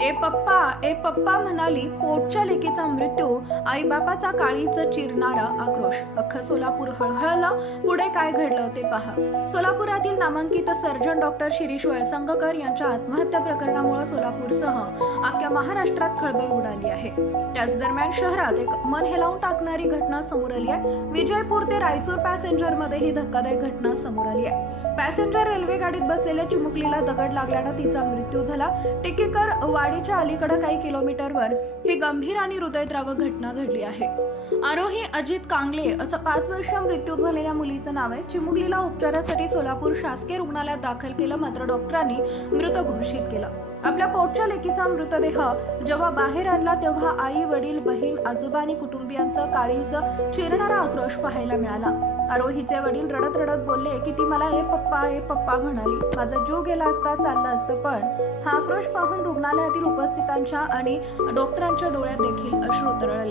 ए पप्पा ए पप्पा म्हणाली पोटच्या लेकीचा मृत्यू आई बापाचा काळीच चिरणारा आक्रोश. अख्खं सोलापूर हळहळलं. पुढे काय घडलं ते पहा. सोलापुरातील नामांकित सर्जन डॉक्टर शिरीष वळसंगकर यांच्या आत्महत्या प्रकरणामुळे सोलापूरसह अख्ख्या महाराष्ट्रात खळबळ उडाली आहे. त्याच दरम्यान शहरात एक मन हेलावून टाकणारी घटना समोर आली आहे. विजयपूर ते रायचूर पॅसेंजरमध्ये ही धक्कादायक घटना समोर आली आहे. पॅसेंजर रेल्वे गाडीत बसलेल्या चिमुकलीला दगड लागल्यानं तिचा मृत्यू झाला. टिकेकर वाडीच्या अलीकडे काही किलोमीटरवर ही गंभीर आणि हृदयद्रावक घटना घडली आहे. आरोही अजित कांगले असं पाच वर्ष मृत्यू झालेल्या मुलीचं नाव आहे. चिमुकलीला उपचारासाठी सोलापूर शासकीय रुग्णालयात दाखल केलं मात्र डॉक्टरांनी मृत घोषित केलं. आपल्या पोटच्या लेकीचा मृतदेह जेव्हा बाहेर आणला तेव्हा आई वडील बहीण आजोबा आणि कुटुंबियांचं काळीचं चिरणारा आक्रोश पाहायला मिळाला. आरोहीचे वडील रडत रडत बोलले की ती मला हे पप्पा हे पप्पा म्हणाली. माझा जीव गेला असता चाललं असतं पण हा आक्रोश पाहून रुग्णालयातील उपस्थितांच्या आणि डॉक्टरांच्या डोळ्यात देखील अश्रू तरळले.